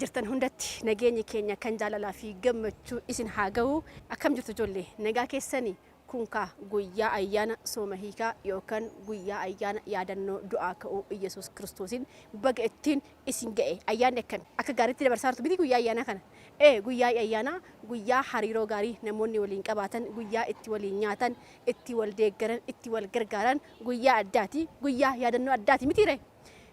jirtan hundatti nageenyi keenya kan jaalalaa fi gammachuu isin haa ga'u. Akkam jirtu ijoollee nagaa keessanii kunka guyyaa ayyaana sooma hiikaa yookaan guyyaa ayyaana yaadannoo du'aa ka'uu Iyesuus Kiristoosin baga ittiin isin ga'e. Ayyaanni akkami akka gaariitti dabarsaa jirtu miti guyyaa ayyaana kana. Guyyaa ayyaana guyyaa hariiroo gaarii namoonni waliin qabaatan, guyyaa itti waliin nyaatan, itti wal deeggaran, itti wal gargaaran guyyaa addaati. Guyyaa yaadannoo addaati mitiire.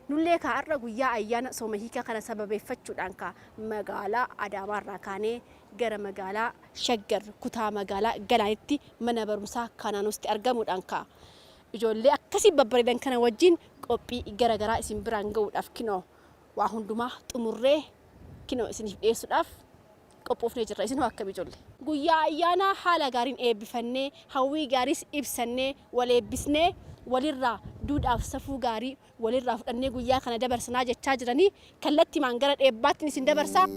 Nullee kaarra guyyaa ayyaana sooma hiikaa kana sababeeffachuudhaan ka magaalaa Adaamaarraa kaanee gara magaalaa Shaggar kutaa magaalaa Galaanitti mana barumsaa Kanaanuutti argamuudhaan ka ijoollee akkasii babbareedan kana wajjin qophii garaagaraa isin biraan ga'uudhaaf kinoo waa hundumaa xumurree kinoo isiniif dhiyeessuudhaaf qophoofnee jirra. Isin hoo akkam ijoollee? Guyyaa ayyaana haala gaariin eebbifannee hawwii gaariis ibsannee wal eebbisnee walirraa duudhaaf safuu gaarii walirraa fudhannee guyyaa kana dabarsinaa jechaa jiranii kallattii maangara dheebbaatti isin dabarsaa.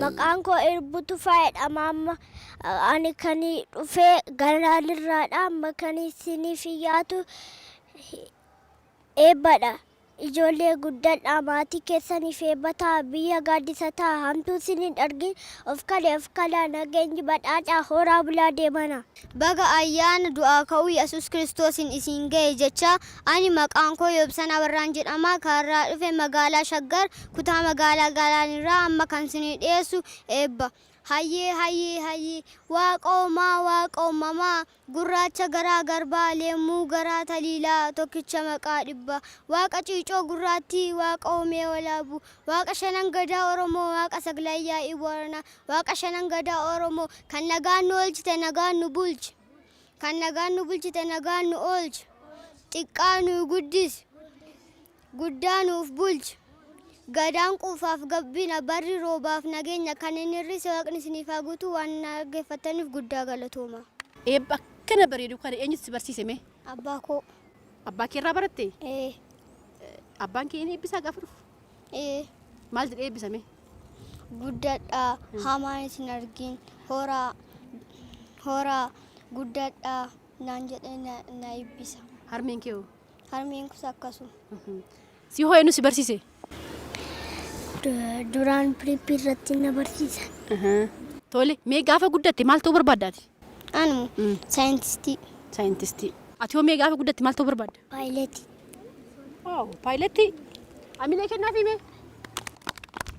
Maqaan koo Irbuutu Faayidhama. Amma ani kan dhufee Galaalirraadha. Amma kan isiniif dhiyaatu eebbadha. Ijoollee guddaadha. Maatii keessaniif eebbataa biyya gaaddisataa hamtuu isiniin argin of kalaa nageenyi badhaadhaa horaa bulaa deemana. Baga ayyaana du'aa ka'uu Yesuus Kiristoosin isin ga'e jecha ani maqaan koo Yoobsan Abarraan jedhama. Kaarraa dhufe magaalaa Shaggar kutaa magaalaa Galaanirraa amma kan isin dhiyeessu eebba. Hayyee waaqoomamaa gurraacha garaa garbaa leemmuu garaa taliilaa tokkicha maqaa dhibba waaqa ciicoo gurraattii waaqa oomee walaabu waaqa shanan gadaa Oromoo waaqa saglayyaa Iboorana waaqa shanan gadaa Oromoo kan nagaan nu oolchite nagaan nu bulchi kan nagaan nu bulchite nagaan nu oolchi xiqqaa nu guddis guddaa nuuf bulchi. Gadaan quufaaf gabbina barri roobaaf nageenya kan inni hir'ise waaqni isiniif haa guutu waan dhaggeeffataniif guddaa galatooma. Eebba akkana bareedu kana eenyutu si barsiise mee? Abbaa koo. Abbaa kee irraa baratte? Abbaan kee inni eebbisaa gaafa dhufu? Maal jedhee eebbisame? Guddaadhaa hamaan isin argin horaa guddaadhaa naan jedhee na eebbisa. Harmeen kee hoo? Harmeen kunis akkasuma. Si hoo eenyu si barsiise? Duraan piriippii irratti na barsiisan. Tole mee gaafa guddatte maal ta'uu barbaaddaati? Anu saayintistii. Saayintistii. Ati hoo mee gaafa guddatte maal ta'uu barbaadda? Paayileetii. Paayileetii? Amilee kennaafii mee?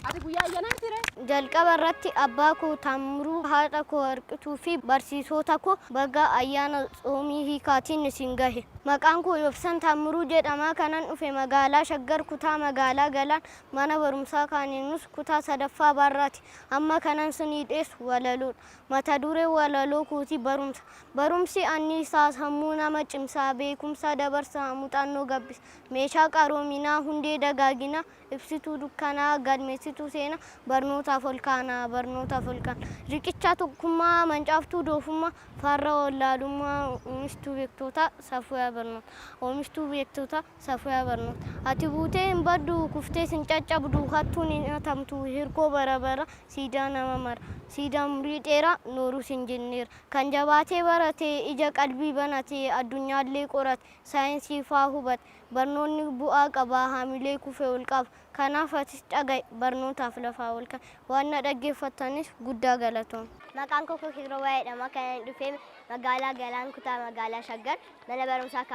Ati guyyaa ayyaanaa mitiire? Jalqaba irratti abbaa koo Taammiruu, haadha koo Warqituu fi barsiisota koo baga ayyaana soomii hiikaatiin isin gahe. Maqaan koo Yoobsan Taammiruu jedhama. Kanan dhufe magaalaa Shaggar kutaa magaalaa Galaan mana barumsaa Kanaanuus kutaa sadaffaa Barraati. Amma kanan isinii dhiyeessu walaloodha. Mata duree walaloo kootii barumsa. Barumsi anniisaa sammuu nama cimsaa beekumsa dabarsaa muuxannoo gabbisa. Meeshaa qaroominaa hundee dagaaginaa ibsituu dukkanaa galmeessituu seenaa barnootaaf ol kaanaa barnootaaf ol kaanaa. Riqicha tokkummaa mancaaftuu doofummaa farra wallaalummaa oomishtuu beektotaa safuu barnoota. Oomishtuu beektotaa safuu barnoota. Ati buutee hin baddu kuftee sin caccabdu hattuun hin hatamtu hirkoo bara siidaa nama mara. Siidaan umurii dheeraa nooruu sin jenneera. Kan jabaatee baratee ija qalbii banatee addunyaallee qorate saayinsii faa hubate. Barnoonni bu'aa qabaa haamilee kufee ol qaba. Kanaaf atis dhaga'i barnootaaf lafaa ol ka'a. Waan na dhaggeeffattanis guddaa galatooma. Maqaan koo Kibroo Waayidhama. Kan dhufee magaalaa Galaan kutaa magaalaa Shaggar mana barumsaa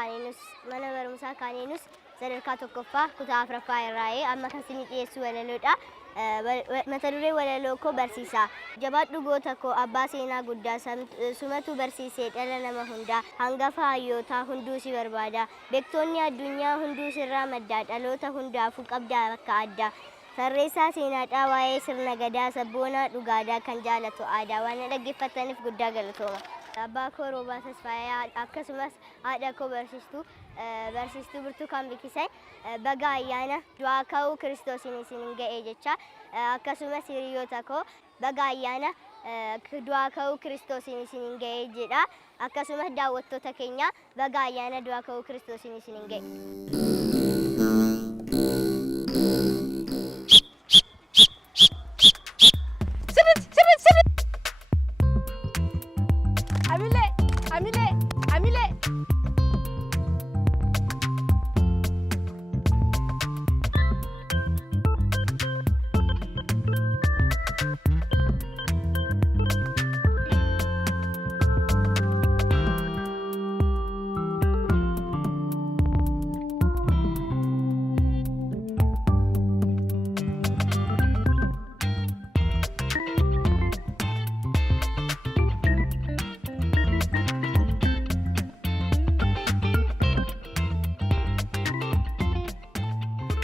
Kanaanuus sadarkaa tokkoffaa kutaa afuraffaa irraa amma kan isin dhiyeessu walaloodha. Mata duree walaloo koo barsiisaa. Jabaadhu goota koo abbaa seenaa guddaa sumatu barsiisee dhala nama hundaa hangafa hayyootaa hunduu si barbaada. Beektoonni addunyaa hunduu sirraa maddaa dhaloota hundaafuu qabdaa bakka addaa. Sarreessaa seenaadhaa waa'ee sirna gadaa sabboonaa dhugaadaa kan jaalatu aadaa waan dhaggeeffataniif guddaa galatooma. Abbaa koo Roobaa Tasfaayaa akkasumas haadha koo barsiistuu Birtukaan Biqisee baga ayyaana du'aa ka'uu Kiristoosiin isin ga'e jecha akkasumas hiriyoota koo baga ayyaana du'aa ka'uu Kiristoosiin isin ga'e jedha. Akkasumas daawwattoota keenya baga ayyaana du'aa ka'uu Kiristoosiin isin ga'e.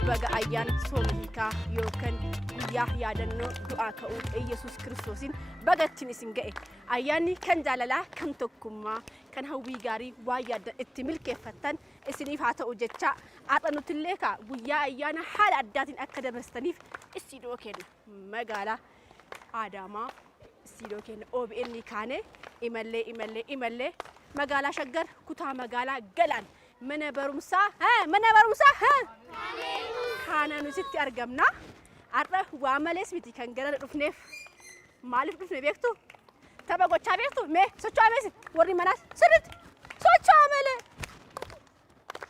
baga ayyaana sooma hiikaa yookaan guyyaa yaadannoo du'aa ka'uu Yesuus Kiristoosiin bagattiin isin ga'e. Ayyaanni kan jaalalaa, kan tokkummaa, kan hawwii gaarii waa yaaddan itti milkeeffattan isiniif haa ta'u jecha haadha nutillee guyyaa ayyaana haala addaatiin akka dabarsitaniif istiidiyoo kenna magaalaa Adaamaa istiidiyoo kenna OBN kaane imallee magaalaa Shaggar kutaa magaalaa Galaan mana barumsaa kana nusitti argamna. Har'a waa malees miti kan gara dhufneef maaliif dhufne beektu? Tapha gochaa beektu? Mee socho'aa meesi warri manaas sirriitti socho'aa malee.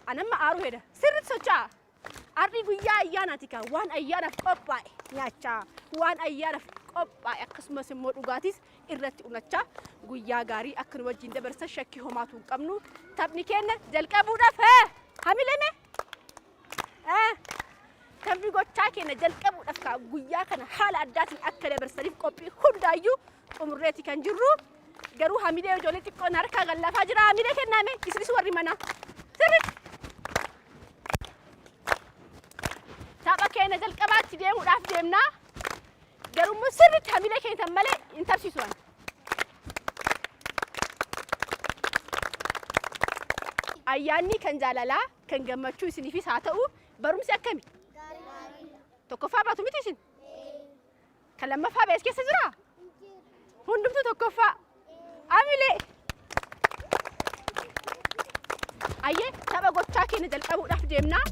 Anamma aaru hedha sirriitti socho'aa. Har'i guyyaa ayyaanaati waan ayyaanaaf qophaa'e nyaachaa waan ayyaanaaf qophaa'e akkasumas immoo dhugaatiis irratti unachaa guyyaa gaarii akka nu wajjin dabarsa shakkii homaatu hin qabnu. Taphni keenya jalqabuudhaaf hamilame taphni gochaa keenya jalqabuudhaaf guyyaa kana haala addaatiin akka dabarsaniif qophii hundaayyuu xumurreeti kan jirru. Garuu hamilee ijoollee xiqqoon harkaa gallafaa jira. Hamilee kenname isinis warri manaa sirriitti tapha keenya jalqabaatti deemuudhaaf deemnaa. Garuu sirriitti hamilee keenyatan malee hin tarsiisuwan. Ayyaanni kan jaalalaa kan gammachuu isiniifis haa ta'u barumsi akkami? Tokkoffaa baatu miti isin? Kan lammaffaa bees keessa jira? Hundumtuu tokkoffaa. Hamilee. Ayyee tapha gochaa keenya jalqabuudhaaf deemnaa.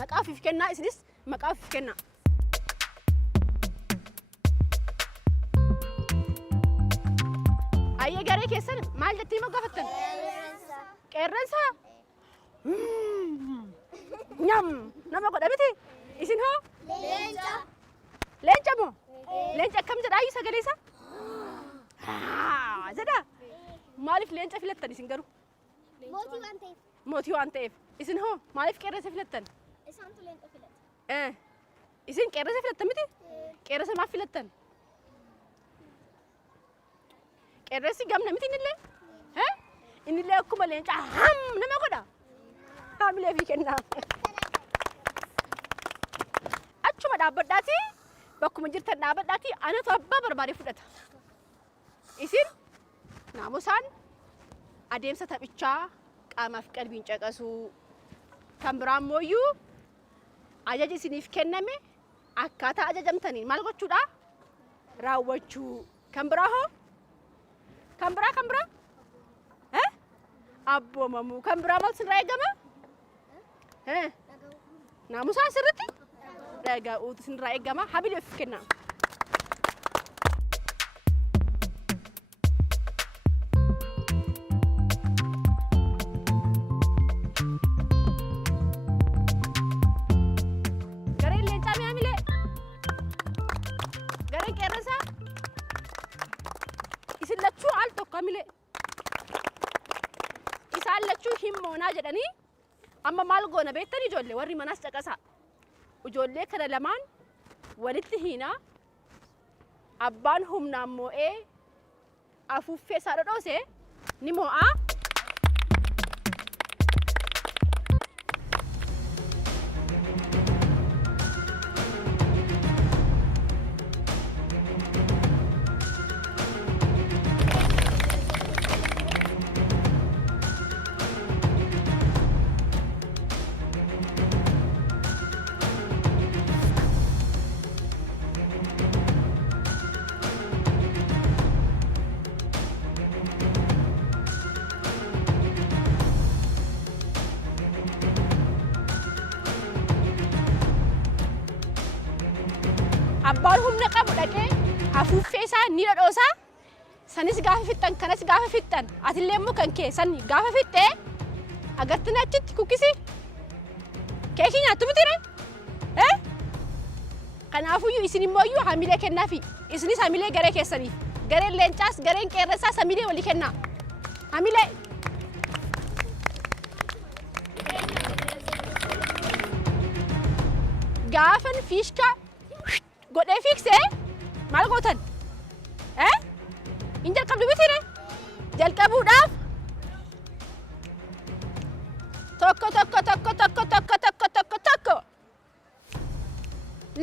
Maqaa ofiif kennaa isinis maqaa ofiif kennaa. Ayyee garee keessan maal jettee moggaafattan? Qeerransa. Nyam nama godha miti isin hoo? Leenca moo? Leenca akkam jedhaa sagalee isaa? Jedhaa maaliif leenca filattan isin garuu? Mootii waan ta'eef. Isin hoo maaliif qeerransa filattan? Isin qeerransa filattan miti? Qeerransa maaf filattan? Qeerransi gamna miti innillee? Innillee akkuma leenca nama godha. Hamilee fi kennaa. Achuma dhaabbadhaati bakkuma jirtan dhaabbadhaati anatu abbaa barbaade fudhata. Isin naamusaan adeemsa taphichaa qaamaaf qalbiin caqasuu kan biraan mooyyuu ajaji isiniif kenname akkaataa ajajamtaniin maal gochuudha? Raawwachuu. Kan biraa hoo? Kan biraa? Abboomamu. Kan biraa maal sirraa eegama? Naamusaan sirriitti? Dhaga'uutu sirraa eegama. Hamilee ofiif kennaa. Gareen leencaa mee hamilee? Gareen qeerransaa? Isin lachuu al tokko hamilee. Isaan lachuu himmoonaa jedhanii amma maal goona beektanii ijoollee warri manaas caqasaa. Ijoollee kana lamaan walitti hiinaa abbaan humnaan moo'ee afuuffee isaa dhodhoose ni moo'aa. Abbaan humna qabu dhaqee afuuffee isaa ni dhodhoosaa. Sanis gaafa fixxan kanas gaafa fixxan atillee immoo kan kee san gaafa fixxee agartanii achitti kukkisi keekii nyaattu miti? Kanaafuyyuu isin immoo hamilee kennaafi isinis hamilee garee keessaniif gareen leencaas gareen qeerransaas hamilee walii kennaa. Hamilee. Gaafan fiishkaa godhee fiiksee maal gootan? Hin jalqabdu miti? Jalqabuudhaaf tokko tokko tokko tokko tokko tokko tokko tokko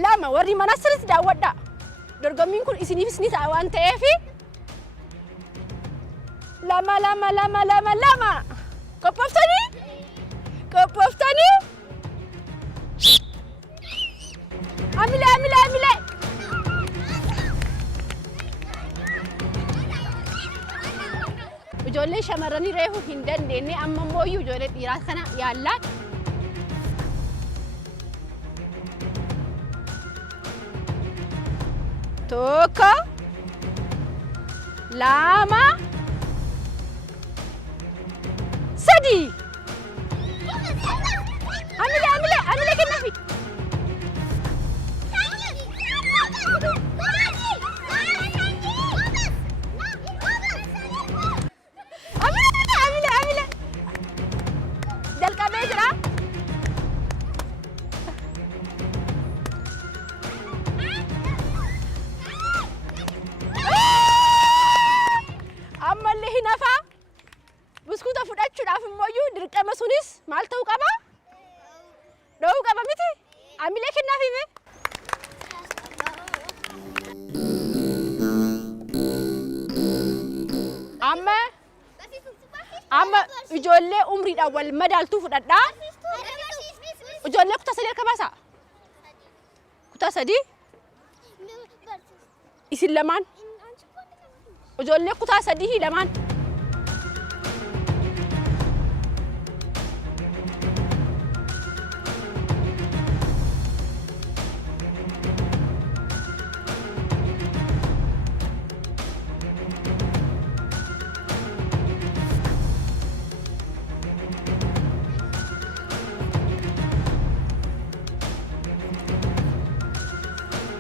lama warri mana sirriitti daawwadhaa dorgommiin kun isiniifis ni ta'a waan ta'eef lama lama lama lama lama qophooftanii amile amile amile ijoollee shamarranii reefuu hin dandeenye amma mooyyuu ijoollee dhiiraa kana yaallaan tokko lama sadi amile kennafi amile jalqabee jira ammallee hin hafaa buskuuta fudhachuudhaaf immoo dirqama sunis maal ta'uu qaba dhowuu qaba miti amilee kennaaf hime amma ijoollee umriidhaan wal madaaltuu fudhadhaa ijoollee kutaa sadii akka baasa kutaa sadii isin lamaan ijoollee kutaa sadii lamaan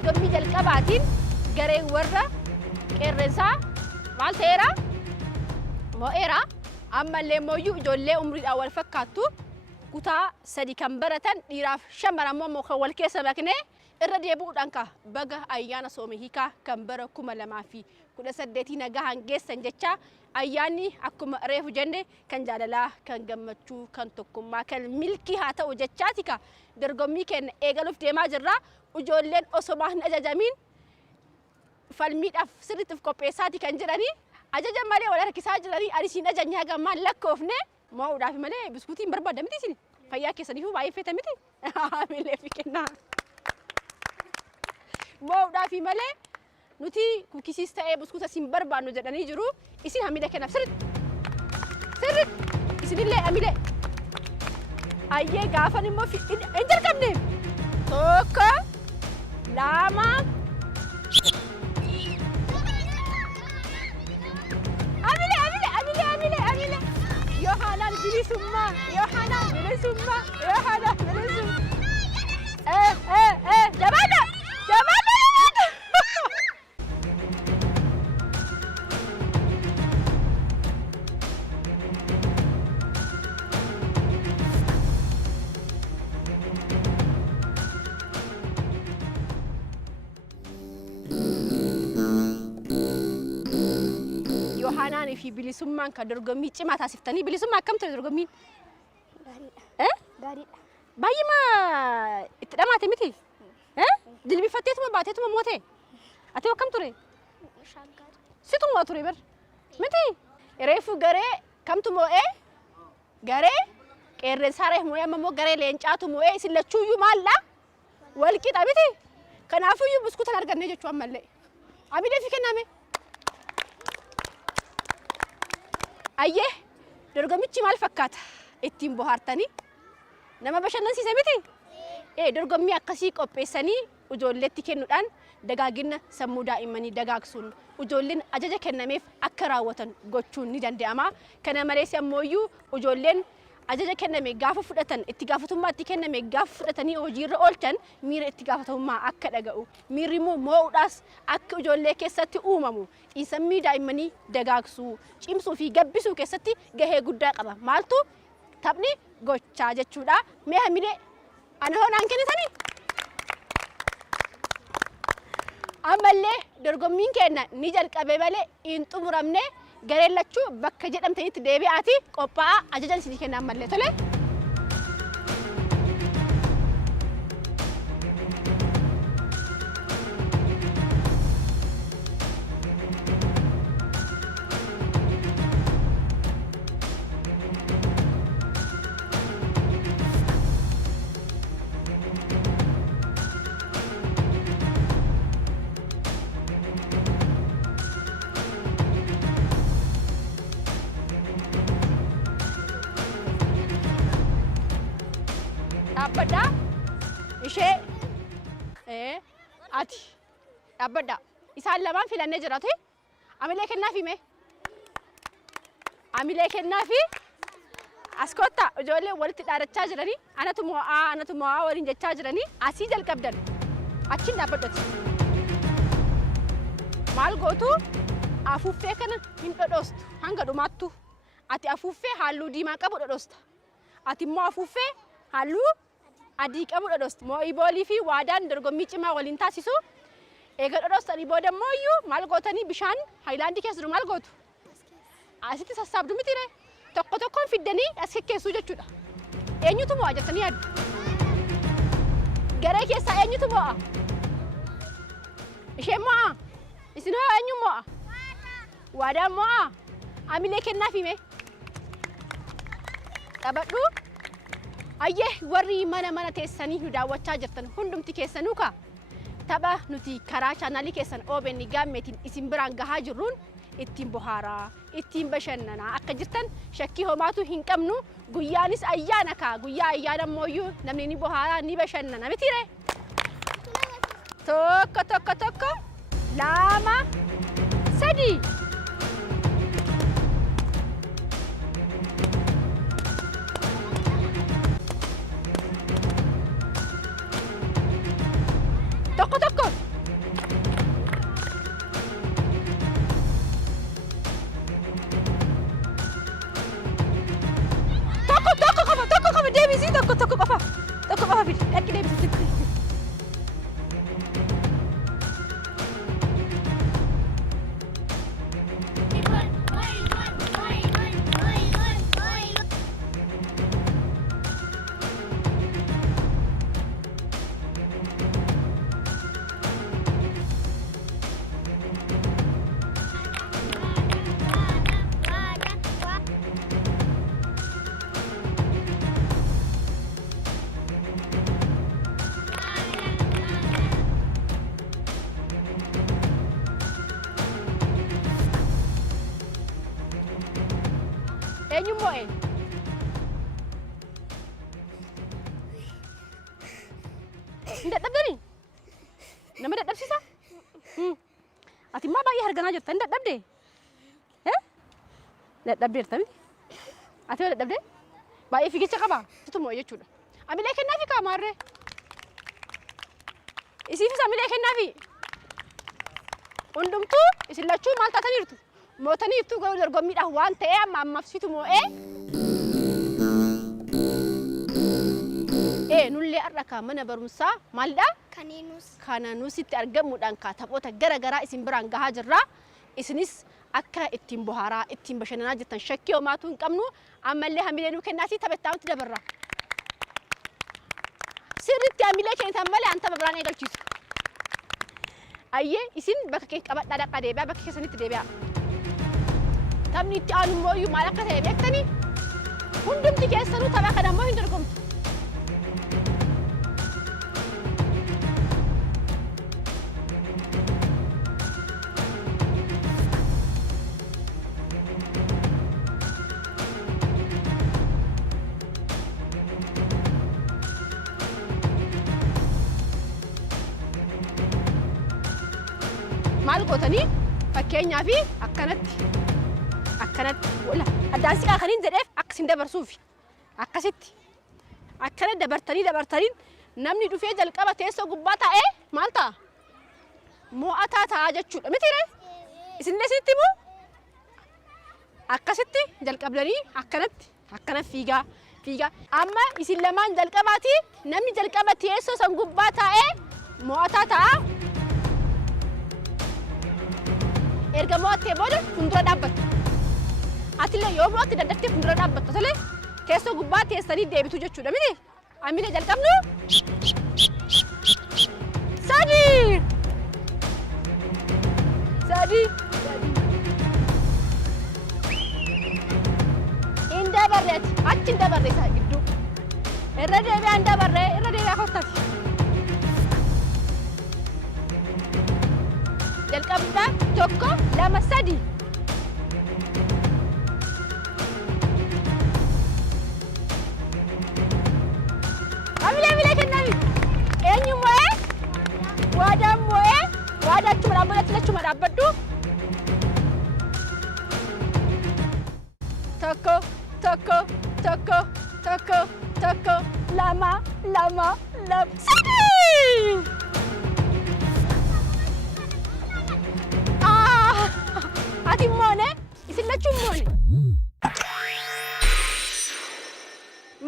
dorgommii jalqabaatiin garee warra qeerransaa maal ta'eera moo'eera ammallee mooyyuu ijoollee umriidhaan wal fakkaattu kutaa sadi kan baratan dhiiraaf shamarran ammoo kan wal keessa maknee irra deebi'uudhaan ka baga ayyaana soomii hiikaa kan bara 2018 nagahaan geessan jecha ayyaanni akkuma reefu jenne kan jaalalaa kan gammachuu kan tokkummaa kan milkii haa ta'u jechaati ka dorgommii keenya eegaluuf deemaa jirra ijoolleen osoo hin ajajamiin falmiidhaaf sirriitti qopheessaati kan jedhanii ajaja malee wal harkisaa jiranii arisiin ajajnyaa gammaan lakkoofne moo'uudhaaf malee biskuutiin barbaada miti isin fayyaa keessaniifuu baay'ee feeta miti amilee fi kennaa moo'uudhaaf malee nuti kukisiis ta'ee biskuuta isin barbaannu jedhanii jiru isin hamilee kennaaf sirriitti isinillee hamilee ayyee gaafan immoo hin jalqabne tokko lama Yohanan bilisumma jabana Yohanan fi bilisummaan kan dorgommii cimaa taasiftanii bilisummaa akkam ture dorgommiin gaariidha baay'ima itti dhamaate miti dilbifatteetuma baateetuma moote ati akkam ture situma ture bar miti reefu garee kamtu moo'ee garee qeerransaa reef moo'ee ammoo garee leencaatu moo'ee isin lachuuyyuu maalla wal qixa miti kanaafuyyuu biskuutan arganne jechuu ammallee amilee fi kenname ayyee dorgommichi maal fakkaata ittiin bohaartanii nama bashannansiise miti dorgommii akkasii qopheessanii ijoolleetti kennuudhaan dagaagina sammuu daa'immanii dagaagsuun ijoolleen ajaja kennameef akka raawwatan gochuun ni danda'ama kana malees ammooyyuu ijoolleen ajaja kenname gaafa fudhatan itti gaafatummaa itti kenname gaafa fudhatanii hojiirra oolchan miira itti gaafatummaa akka dhaga'u miirri immoo moo'uudhaas akka ijoollee keessatti uumamu xiinsammii daa'immanii dagaagsuu cimsuu fi gabbisuu keessatti gahee guddaa qaba maaltu taphni gochaa jechuudha mee hamilee ana hoonaan kennitanii ammallee dorgommiin keenya ni jalqabe malee hin xumuramne gareen lachuu bakka jedhamtanitti deebi'aati qophaa'a ajajan isinii kennaan mallee tole dhaabbadhaa ishee ati dhaabbadhaa isaan lamaan filannee jiraate amilee kennaafi mee amilee kennaafi as kottaa ijoollee walitti dhaadachaa jiranii anatu mo'aa waliin jechaa jiranii asii jalqabdan achiin dhaabbadhati maal gootu afuuffee kana hin dhodhoostu hanga dhumaattu ati afuuffee halluu diimaa qabu dhodhoosta ati immoo afuuffee halluu adii qabu dhodhoosta moo'ii boolii fi waadaan dorgommii cimaa waliin taasisu eega dhodhoostanii booda immoo iyyuu maal gootanii bishaan haayilaandii keessa jiru maal gootu asitti sassaabdu mitire tokko tokkoon fiddanii as keessuu jechuudha. Eenyutu mo'a jettanii yaaddu? Garee keessaa eenyutu mo'a? Isheen mo'a? Isin hoo eenyu mo'a? Waadaan mo'a? Amilee kennaa fi mee? Taphadhu? Ayyee warri mana teessanii nu daawwachaa jirtan hundumti keessanuu kaa tapha nuti karaa chaanaalii keessan OBN gaammeetiin isin biraan gahaa jirruun ittiin bohaaraa ittiin bashannanaa akka jirtan shakkii homaatu hin qabnu guyyaanis ayyaana kaa guyyaa ayyaana mooyyuu namni ni bohaaraa ni bashannana mitire tokko lama sadi tokko deebisi tokko qofa fidi dhaqi deebisi eenyu mo'e dadhabdani nama dadhabsiisa ati immoo baay'ee harganaa jirta hin dadhabde dadhabdeerta miti ati yoo dadhabde baay'ee fiigicha qaba situ mo'e jechuudha amilee kennaafi kaamaarree isiifis amilee kennaafi hundumtuu isin lachuu maal taataniirtu mootaniirtu garuu dorgommiidhaaf waan ta'ee amma ammafsitu moo'ee nullee har'a mana barumsaa maalidha Kanaanuusitti argamuudhaan taphoota garaa isin biraan gahaa jirra isinis akka ittiin bohaaraa ittiin bashannanaa jirtan shakkii homaatu hin qabnu ammallee hamilee nuu kennaati taphattaatti dabarra sirriitti hamilee kennitan malee an tapha biraan eegalchiisu ayyee isin bakka kee qabadhaa dhaqaa deebi'aa bakka keessanitti deebi'aa taphni itti aanu mooyyuu maal akka ta'e beektanii hundumti keessanuu tapha kana immoo hin dorgomtu maal gootanii fakkeenyaa fi akkanatti wala addaansi kaakaniin jedheef akkasin dabarsuufi akkasitti akkana dabartanii namni dhufee jalqaba teessoo gubbaa taa'ee maal ta'a mo'ataa ta'a jechuudha mitire isinillee isinitti immoo akkasitti jalqabdanii akkana fiigaa amma isin lamaan jalqabaati namni jalqaba teessoo san gubbaa taa'ee mo'ataa ta'a erga mo'attee booda fuuldura dhaabbattu atillee yoo mo'atte dandattee fuuldura dhaabbattu tolee teessoo gubbaa teessanii deebitu jechuudha miti amilee jalqabnu sadi indabarreeti achi indabarre isaa gidduu irra deebi'aa indabarre irra deebi'aa kottati jalqabdaan tokko lama sadi amilee waadaan moo'ee waadaachuma dhaabbadatti lachuma dhaabbadhu. Tokko tokko tokko tokko tokko lama lama lama sadii. Ati moone isin lachuun moone.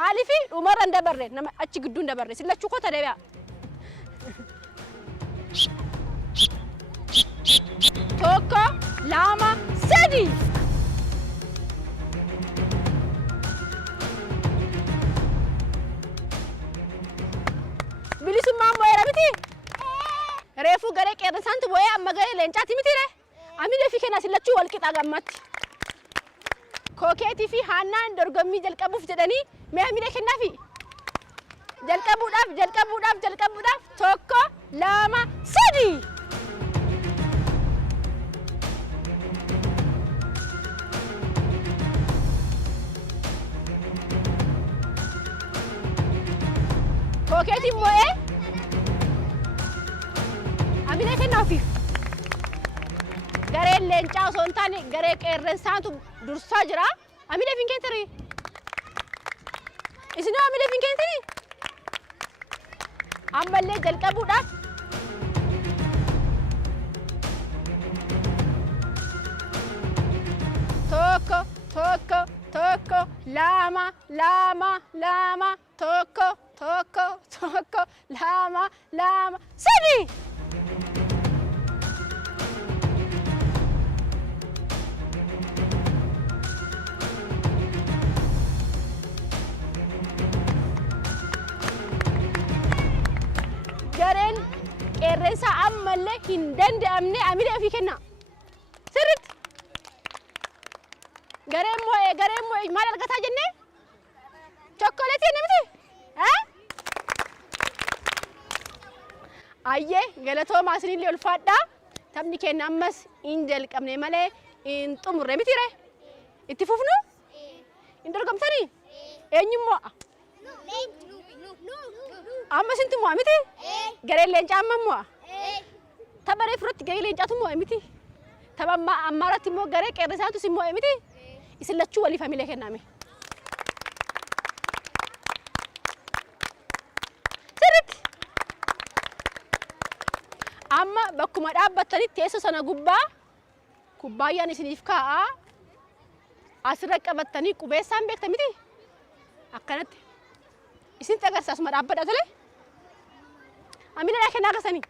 Maaliifi dhumarra hin dabarre nama achi gidduu hin dabarre isin lachuu kota deebi'a. Tokko lama sadii. Bilisummaan moo'eera miti. Reefuu garee qeerransaantu moo'ee amma garee leencaati miti ree. Amina fi kenna isin lachuu wal qixa gammatti. Kookeetii fi Haannaan dorgommii jalqabuuf jedhanii mee amina kennaafi. Jalqabuudhaaf tokko lama sadii. Kookeetiin moo'ee amina kennaafiif. Garee leencaa osoo hin taane garee qeerransaatu dursaa jira. Amina fi keentiri. Isinoo amina fi keentiri. Ammallee jalqabuudhaaf. Tokko lama tokko lama sadii. Gareen qeerransaa ammallee hin danda'amne amina fi kenna. Sirriitti. Gareen moo'ee maal argataa jennee? Chokkoleetii namti? Ayyee galatoomaa isinillee ulfaadhaa. Taphni keenya ammas hin jalqabne malee hin xumurre miti ree? Itti fufnu? Hin dorgomtanii? Eenyummoo? Amma sintu mo'a miti? Gareen leencaa amma mo'a? Tapha reefuratti garee leencaatu mo'a miti? Tapha ammaarratti immoo garee qeerransaatu si mo'a miti? Isin lachuu waliif hamilee kenname. Sirriitti. Amma bakkuma dhaabbattanitti teessoo sana gubbaa kubbaayyaan isiniif kaa'aa. Asirra qabattanii qubeessaan beekta miti? Akkanatti. Isin agarsiisuma dhaabbadha tole? Amina kennaa agarsiisanii.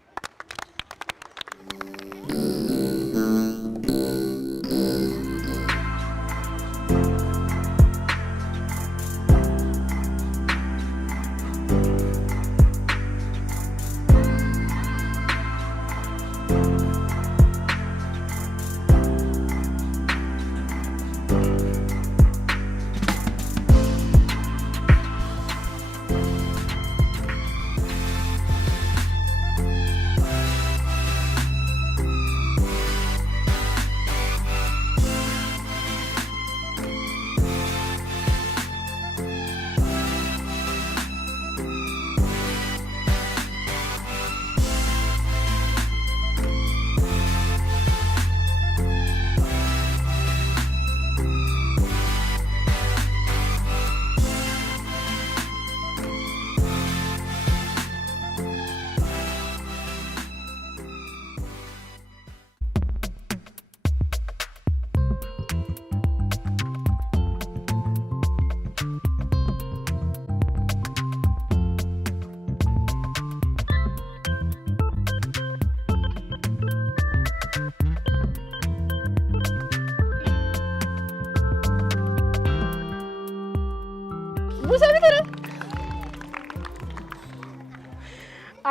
Busa bitire.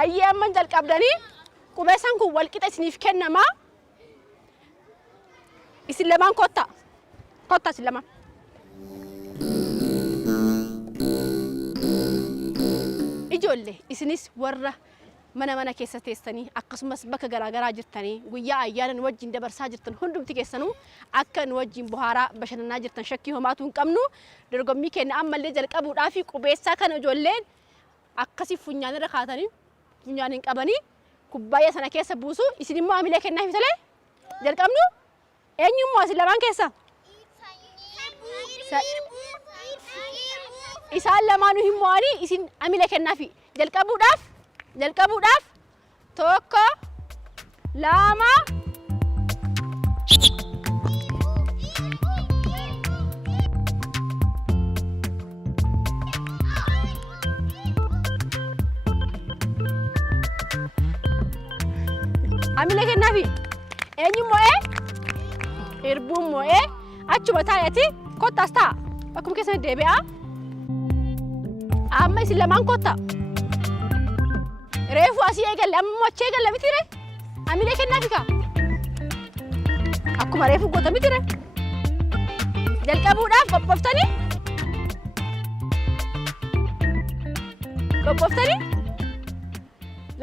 Ayyee amman jalqabdanii qubeessaan kun wal qixa isiniif kennama. Isin lamaan kotta isin lamaan. Ijoollee isinis warra mana keessa teessanii akkasumas bakka garaagaraa jirtanii guyyaa ayyaana wajjin dabarsaa jirtan hundumti keessanuu akka nu wajjin buhaaraa bashannanaa jirtan shakkii homaatu hin qabnu. Dorgommii keenya ammallee jalqabuudhaaf qubeessaa kana ijoolleen akkasii funyaan irra kaatanii funyaan hin qabanii kubbaayya sana keessa buusu isin immoo amilee kennaafi tolee jalqabnu eenyummoo isin lamaan keessa isaan lamaanuu hin mo'anii isin amilee kennaafi jalqabuudhaaf tokko lama amilee kennaafi eenyummoo irbuummoo achuma taayati kottaas ta'a akkuma keessatti deebi'a amma isin lamaan kotta reefu asii eegalle amma achi eegalle mitire amilee kennaafi ka akkuma reefu goota mitire jalqabuudhaaf qophoftanii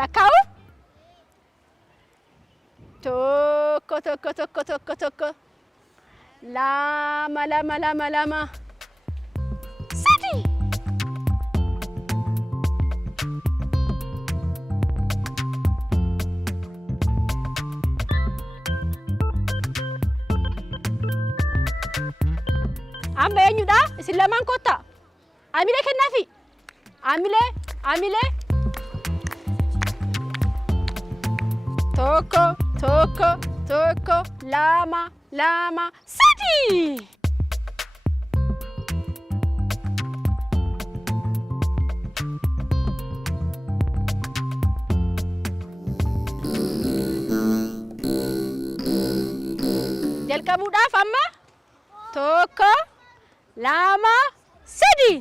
lakkaa'u tokko lama sadi amma eenyudha isin lamaan kotta amilee kennaafi amilee tokko lama sadi jalqabuudhaaf amma tokko lama sadi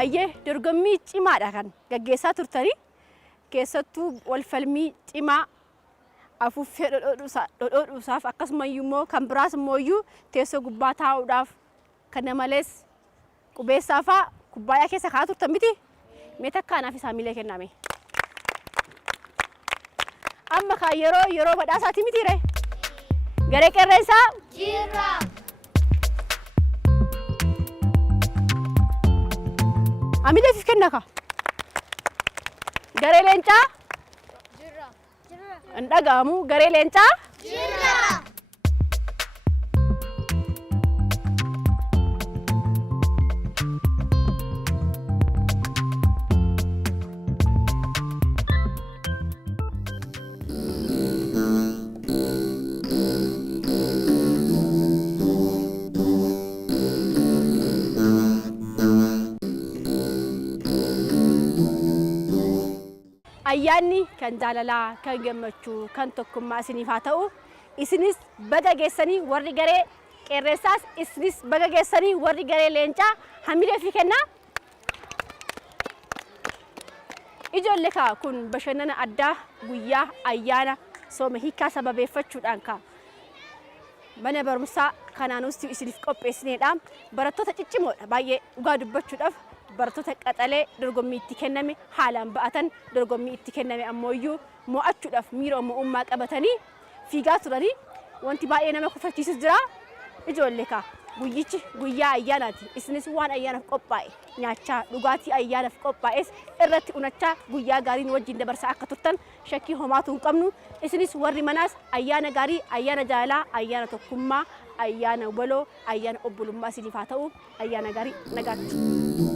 ayyee dorgommii cimaadha kan gaggeessaa turtanii keessattuu wal falmii cimaa afuuffee dhodhoodhuusaaf akkasumayyuu kan biraas immoo teessoo gubbaa taa'uudhaaf kana malees qubeessaafaa kubbaayyaa keessa kaa'aa turtan miti mee takkaanaaf isaamilee kenname amma kan yeroo badhaasaati mitiire garee qeerransaa jirra amilee fi kennaka garee leencaa jirra hin dhaga'amu garee leencaa jirra ayyaanni kan jaalalaa kan gammachuu kan tokkummaa isiniif haa ta'u isinis baga geessanii warri garee qeerransaas isinis baga geessanii warri garee leencaa hamilee fi kennaa ijoollee kaa kun bashannana addaa guyyaa ayyaana sooma hiikaa sababeeffachuudhaan kaa mana barumsaa kanaanuus isiniif qopheessineedha barattoota ciccimoodha baay'ee dhugaa dubbachuudhaaf barattoota qaxalee dorgommii itti kenname haalaan ba'atan dorgommii itti kenname ammoo mo'achuudhaaf miira mo'ummaa qabatanii fiigaa turanii wanti baay'ee nama kufachiisus jira ijoollee kaa guyyichi guyyaa ayyaanaati isinis waan ayyaanaaf qophaa'e nyaachaa dhugaatii ayyaanaaf qophaa'es irratti unachaa guyyaa gaariin wajjin dabarsaa akka turtan shakkii homaatu hin qabnu isinis warri manaas ayyaana gaarii ayyaana jaalalaa ayyaana tokkummaa ayyaana waloo ayyaana obbolummaa isiniif haa ta'u ayyaana gaarii nagaatti.